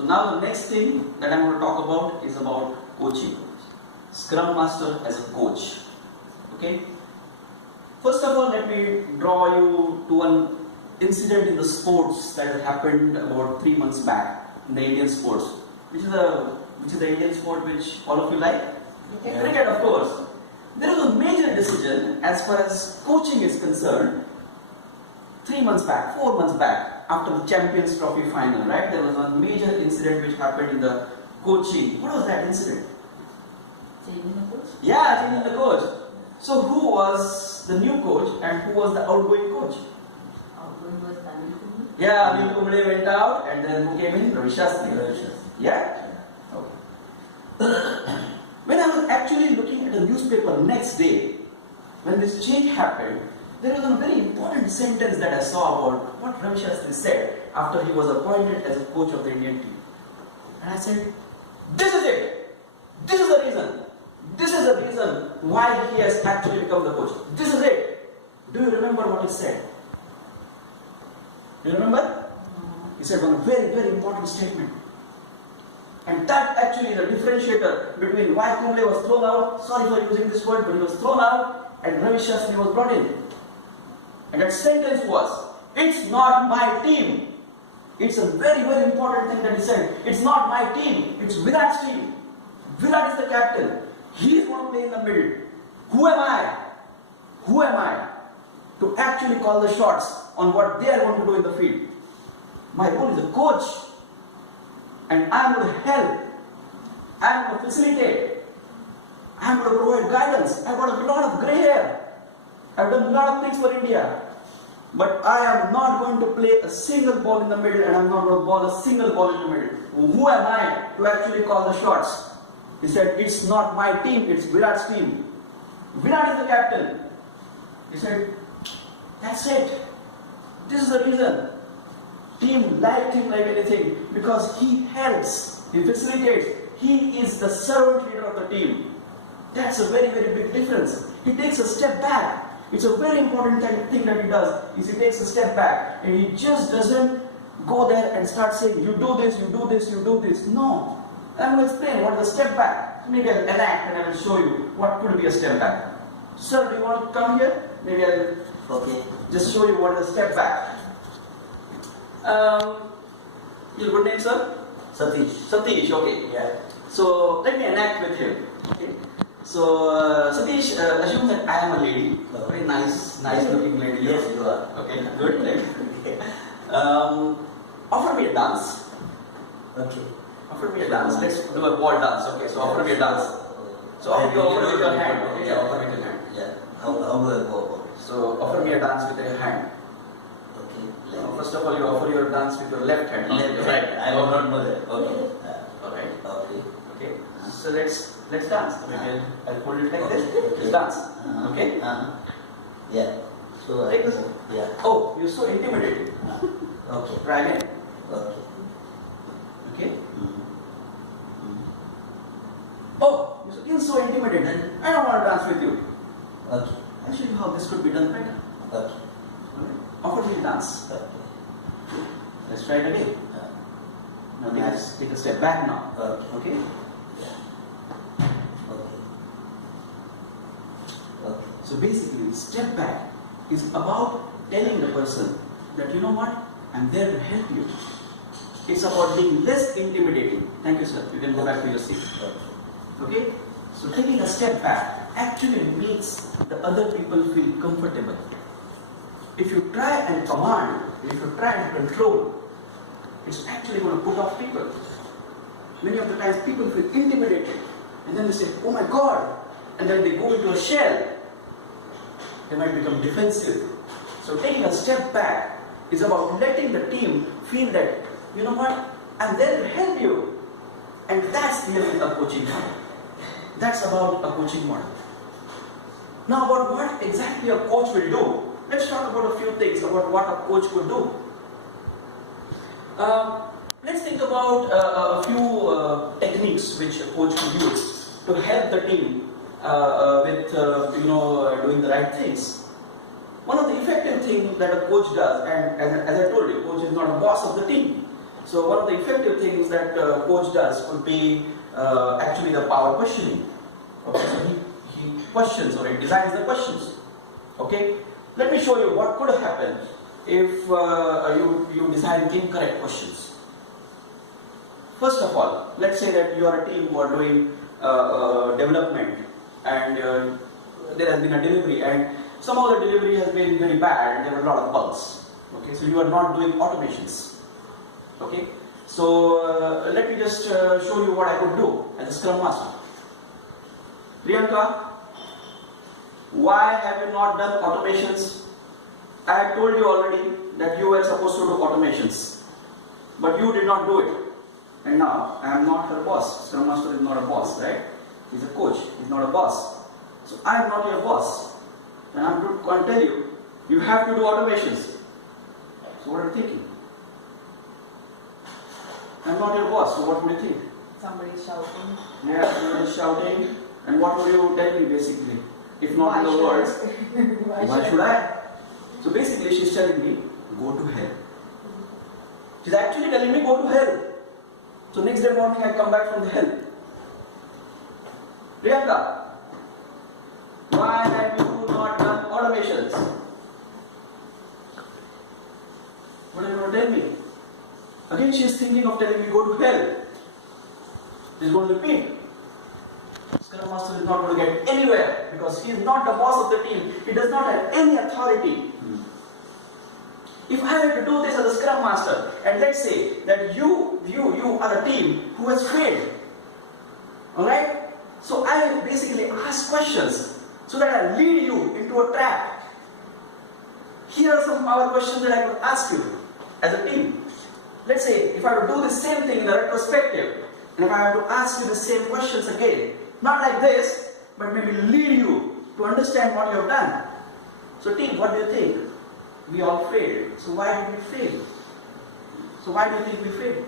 So now the next thing that I'm going to talk about is about coaching. Scrum Master as a coach. Okay. First of all, let me draw you to an incident in the sports that happened about 3 months back in the Indian sports. Which is the Indian sport which all of you like? Yeah. Cricket, of course. There was a major decision as far as coaching is concerned. 3 months back, 4 months back, after the Champions Trophy final, right? There was a major incident which happened in the coaching. What was that incident? Changing the coach? Yeah, changing the coach. So who was the new coach and who was the outgoing coach? Outgoing was Amit Kulkarni. Yeah, Amit Kulkarni went out and then who came in? Ravi Shastri. Yeah? Okay. When I was actually looking at the newspaper next day, when this change happened, there was a very important sentence that I saw about what Ravi Shastri said after he was appointed as a coach of the Indian team. And I said, this is it. This is the reason. This is the reason why he has actually become the coach. This is it. Do you remember what he said? Do you remember? He said one very, very important statement. And that actually is a differentiator between why Kumble was thrown out, sorry for using this word, but he was thrown out and Ravi Shastri was brought in. And that sentence was, it's not my team. It's a very, very important thing that he said. It's not my team, it's Virat's team. Virat is the captain. He is going to play in the middle. Who am I? Who am I to actually call the shots on what they are going to do in the field? My role is a coach. And I am going to help. I am going to facilitate. I am going to provide guidance. I have got a lot of grey hair. I have done a lot of things for India. But I am not going to play a single ball in the middle and I am not going to ball a single ball in the middle. Who am I to actually call the shots? He said, it's not my team, it's Virat's team. Virat is the captain. He said, that's it. This is the reason. Team liked him like anything because he helps, he facilitates. He is the servant leader of the team. That's a very, very big difference. He takes a step back. It's a very important thing that he does, is he takes a step back and he just doesn't go there and start saying, you do this, you do this, you do this. No. I'm going to explain what is a step back. Maybe I'll enact and I will show you what could be a step back. Sir, do you want to come here? Maybe I'll just show you what is a step back. Your good name, sir? Satish. Satish, okay. Yeah. So let me enact with him. Okay. So Satish, assume that I am a lady, No. very nice looking lady. Yes, you are. Okay, good. Offer me a dance. Okay. Offer me a dance. Let's do a ball dance. Okay, so offer me a dance. So offer with your hand. Okay, yeah, offer with your hand. Yeah. How do I go about it? So offer me a dance with your hand. Okay. First of all, you offer your dance with your left hand, not your right. I will not know that. Okay. Alright. Okay. Okay. So let's dance. Maybe I'll hold it like this. Okay. Let's dance. Okay. Yeah. So Take this. Yeah. Oh, you're so intimidating. Okay. Try again. Okay. Okay. Mm-hmm. Oh, you're so intimidating. I don't want to dance with you. Okay. I'll show you how this could be done better. Okay. Alright. Offer me a dance. Okay. Let's try it again. Now let's take a step back now. Okay. Okay? Okay. Okay. So basically, step back is about telling the person that, you know what, I'm there to help you. It's about being less intimidating. Thank you, sir. You can go back to your seat. Okay? So taking a step back actually makes the other people feel comfortable. If you try and command, if you try and control, it's actually going to put off people. Many of the times people feel intimidated and then they say, oh my God, and then they go into a shell. They might become defensive. So taking a step back is about letting the team feel that, you know what, I'm there to help you. And that's really a coaching model. That's about a coaching model. Now about what exactly a coach will do, let's talk about a few things about what a coach could do. Let's think about a few techniques which a coach could use to help the team with doing the right things. One of the effective things that a coach does, and as I told you, coach is not a boss of the team. So one of the effective things that coach does could be actually the power questioning. Okay, so he questions or he designs the questions. Okay, let me show you what could happen if you design incorrect questions. First of all, let's say that you are a team who are doing development and there has been a delivery and somehow the delivery has been very bad and there were a lot of bugs. Okay, so you are not doing automations. Okay, so let me just show you what I could do as a Scrum Master. Priyanka, why have you not done automations? I have told you already that you were supposed to do automations, but you did not do it. And now, I am not her boss. Scrum Master is not a boss, right? He's a coach, he's not a boss. So I am not your boss. And I'm going to tell you, you have to do automations. So what are you thinking? I'm not your boss, so what would you think? Somebody shouting. Yeah, somebody is shouting. And what would you tell me basically? If not in the words, why should I? So basically she's telling me, go to hell. She's actually telling me, go to hell. So next day morning I come back from the hell. Priyanka, why have you not done automations? What are you going to tell me? Again she is thinking of telling me, go to hell. She's going to repeat. Scrum Master is not going to get anywhere because he is not the boss of the team. He does not have any authority. If I were to do this as a Scrum Master, and let's say that you are a team who has failed, alright? So I basically ask questions so that I lead you into a trap. Here are some power questions that I could ask you as a team. Let's say if I were to do the same thing in a retrospective, and if I were to ask you the same questions again, not like this, but maybe lead you to understand what you have done. So team, what do you think? We all failed. So why did we fail? So why do you think we failed?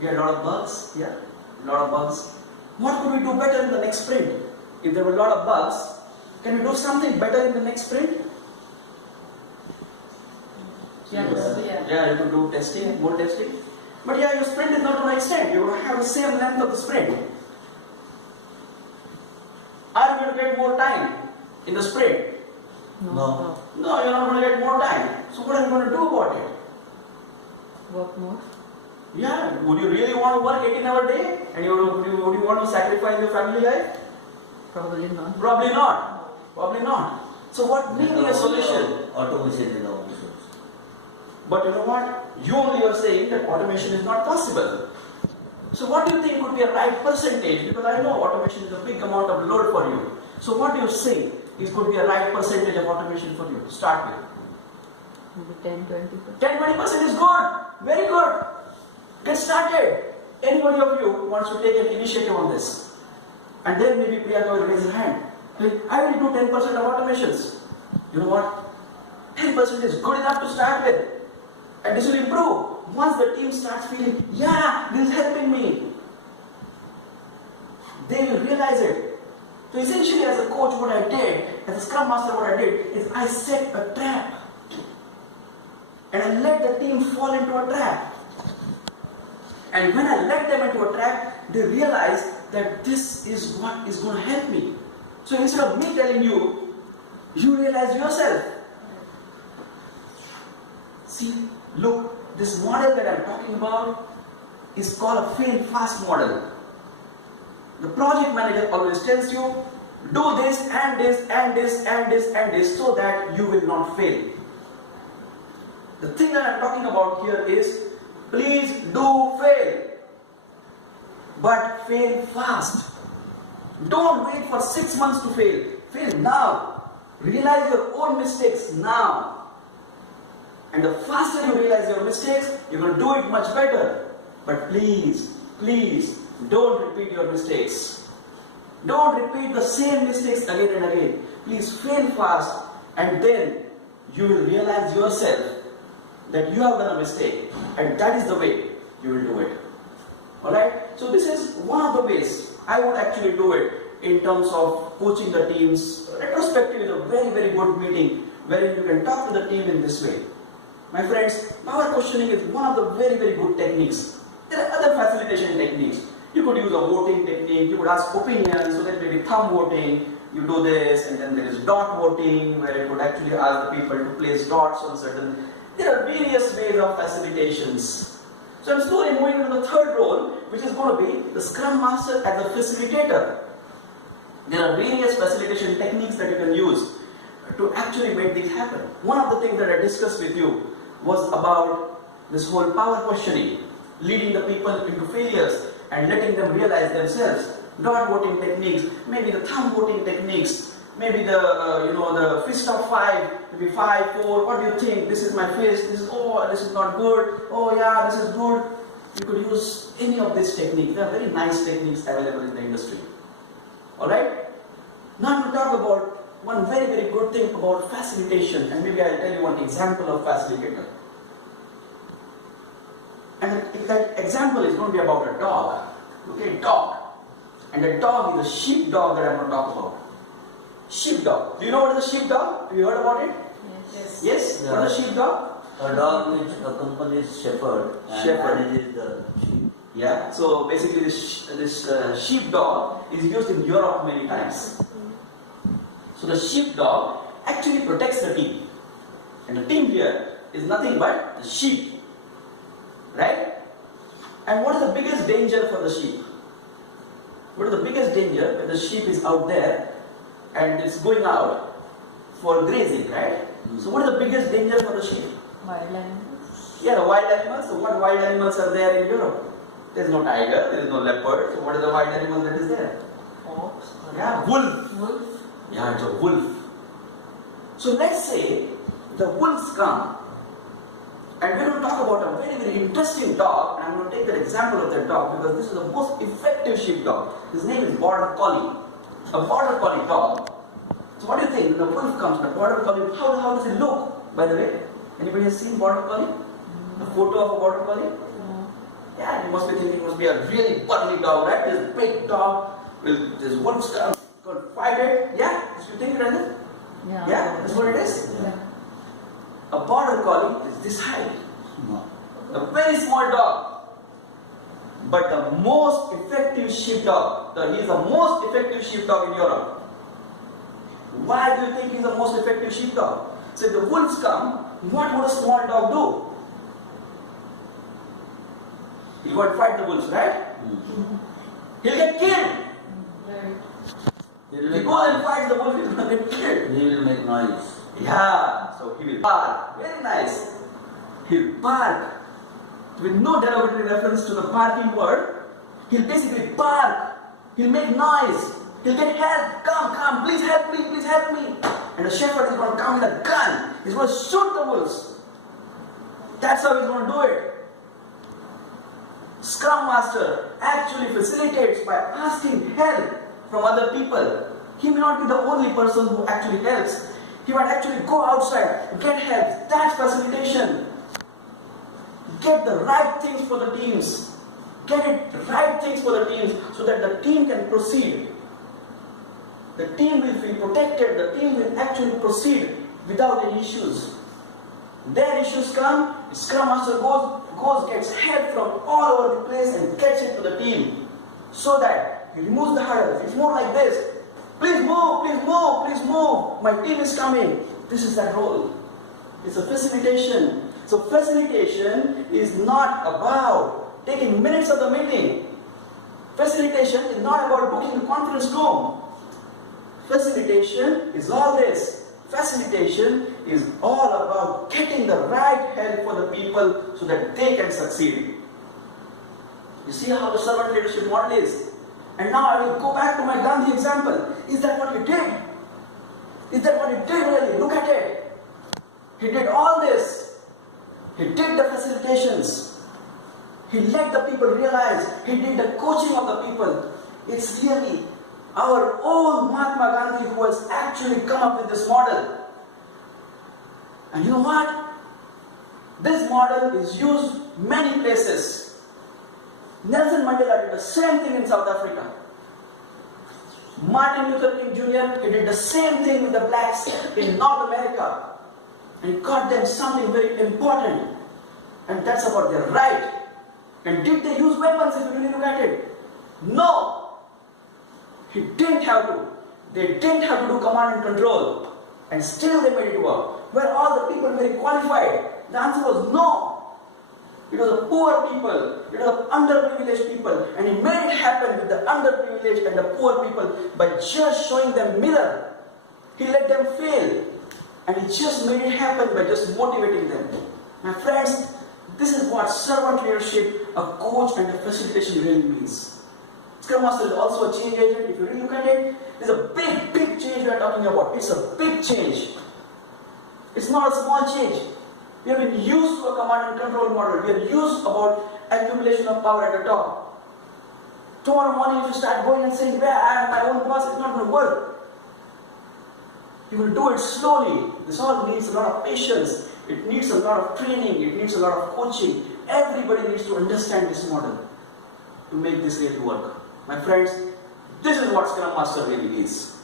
We had a lot of bugs, yeah? A lot of bugs. What could we do better in the next sprint? If there were a lot of bugs, can we do something better in the next sprint? Yeah, you could do testing, more testing. But yeah, your sprint is not going to extend. You have the same length of the sprint. Are you going to get more time in the sprint? No. No, you're not going to get more time. So what are you going to do about it? Work more. Yeah, would you really want to work 18-hour day? And would you want to sacrifice your family life? Probably not. Probably not. Probably not. So what may be a solution? Automation is also. But you know what? You only are saying that automation is not possible. So what do you think would be a right percentage? Because I know automation is a big amount of load for you. So what do you think is could be a right percentage of automation for you? Start with. Maybe 10-20%. 10-20% is good. Very good. Get started. Anybody of you wants to take an initiative on this? And then maybe Priyanka will raise her hand. I will do 10% of automations. You know what? 10% is good enough to start with. And this will improve. Once the team starts feeling, yeah, this is helping me, they will realize it. So essentially as a coach what I did, as a Scrum Master what I did, is I set a trap. And I let the team fall into a trap. And when I let them into a trap, they realize that this is what is going to help me. So instead of me telling you, you realize yourself. See, look, this model that I'm talking about is called a fail fast model. The project manager always tells you, do this and this and this and this and this so that you will not fail. The thing that I'm talking about here is, please do fail, but fail fast. Don't wait for 6 months to fail. Fail now. Realize your own mistakes now. And the faster you realize your mistakes, you're going to do it much better. But please, please, don't repeat your mistakes. Don't repeat the same mistakes again and again. Please fail fast, and then you will realize yourself that you have done a mistake, and that is the way you will do it. Alright? So this is one of the ways I would actually do it in terms of coaching the teams. Retrospective is a very, very good meeting wherein you can talk to the team in this way. My friends, power questioning is one of the very, very good techniques. There are other facilitation techniques. You could use a voting technique, you could ask opinions, so that maybe thumb voting, you do this, and then there is dot voting, where you could actually ask the people to place dots on certain. There are various ways of facilitations. So I'm slowly moving into the third role, which is going to be the Scrum Master as a facilitator. There are various facilitation techniques that you can use to actually make things happen. One of the things that I discussed with you was about this whole power questioning, leading the people into failures and letting them realize themselves. Dot voting techniques, maybe the thumb voting techniques, maybe the the fist of 5, maybe 5, 4. What do you think? This is my fist. This is not good. Oh yeah, this is good. You could use any of these techniques. There are very nice techniques available in the industry. All right. Now to talk about one very, very good thing about facilitation, and maybe I'll tell you one example of facilitator. And that example is going to be about a dog. Okay, dog. And the dog is a sheepdog that I'm going to talk about. Sheepdog. Do you know what is a sheepdog? Have you heard about it? Yes. Yes? Yeah. What is a sheepdog? A dog which accompanies shepherd and Shepherd. manages the sheep. Yeah. So basically this sheepdog is used in Europe many times. So the sheepdog actually protects the team. And the team here is nothing but the sheep. Right? And what is the biggest danger for the sheep? What is the biggest danger when the sheep is out there and it's going out for grazing, right? So what is the biggest danger for the sheep? Wild animals. Yeah, the wild animals. So what wild animals are there in Europe? There is no tiger, there is no leopard. So what is the wild animal that is there? Fox. Yeah, wolf. Wolf. Yeah, it's a wolf. So let's say the wolves come, and we're going to talk about a very, very interesting dog, and I'm going to take that example of that dog because this is the most effective sheepdog. His name is Border Collie. A Border Collie dog. So what do you think? When the wolf comes, the Border Collie, how does it look, by the way? Anybody has seen Border Collie? A photo of a Border Collie? No. Yeah, you must be thinking it must be a really burly dog, right? This big dog, with this wolf's come, fight it. Yeah? You think it is it? Yeah. Yeah? That's what it is? Yeah. A Border Collie is this height. No. A very small dog. But the most effective sheepdog. He is the most effective sheepdog in Europe. Why do you think he is the most effective sheepdog? So if the wolves come, what would a small dog do? He'll go and fight the wolves, right? He'll get killed. Right. He will If he make goes and noise. fights the wolf, he's going to get killed. He will make noise. Yeah, so he will bark. Very nice. He'll bark. With no derogatory reference to the barking word, he'll basically bark. He'll make noise. He'll get help. Come, please help me, please help me. And the shepherd is going to come with a gun. He's going to shoot the wolves. That's how he's going to do it. Scrum Master actually facilitates by asking help from other people. He may not be the only person who actually helps. He might actually go outside, get help. That's facilitation. Get the right things for the teams. Get it right things for the teams so that the team can proceed. The team will feel protected. The team will actually proceed without any issues. Their issues come, Scrum Master goes, gets help from all over the place and gets it to the team so that he removes the hurdles. It's more like this. Please move, please move, please move. My team is coming. This is that role. It's a facilitation. So facilitation is not about taking minutes of the meeting. Facilitation is not about booking the conference room. Facilitation is all this. Facilitation is all about getting the right help for the people so that they can succeed. You see how the servant leadership model is? And now I will go back to my Gandhi example. Is that what he did? Is that what he did really? Look at it. He did all this. He did the facilitations. He let the people realize. He did the coaching of the people. It's really our own Mahatma Gandhi who has actually come up with this model. And you know what? This model is used many places. Nelson Mandela did the same thing in South Africa. Martin Luther King Jr., he did the same thing with the blacks in North America. And he taught them something very important. And that's about their right. And did they use weapons if you really look at it? No. He didn't have to. They didn't have to do command and control. And still they made it work. Were all the people very qualified? The answer was no. It was the poor people, it was the underprivileged people, and he made it happen with the underprivileged and the poor people by just showing them mirror. He let them fail, and he just made it happen by just motivating them. My friends, this is what servant leadership, a coach and a facilitation really means. Scrum Master is also a change agent. If you really look at it, there's a big, big change we are talking about. It's a big change. It's not a small change. We have been used to a command and control model. We are used about accumulation of power at the top. Tomorrow morning, if you start going and saying, "Well, I am my own boss," it's not going to work. You will do it slowly. This all needs a lot of patience. It needs a lot of training. It needs a lot of coaching. Everybody needs to understand this model to make this really work. My friends, this is what Scrum Master really is.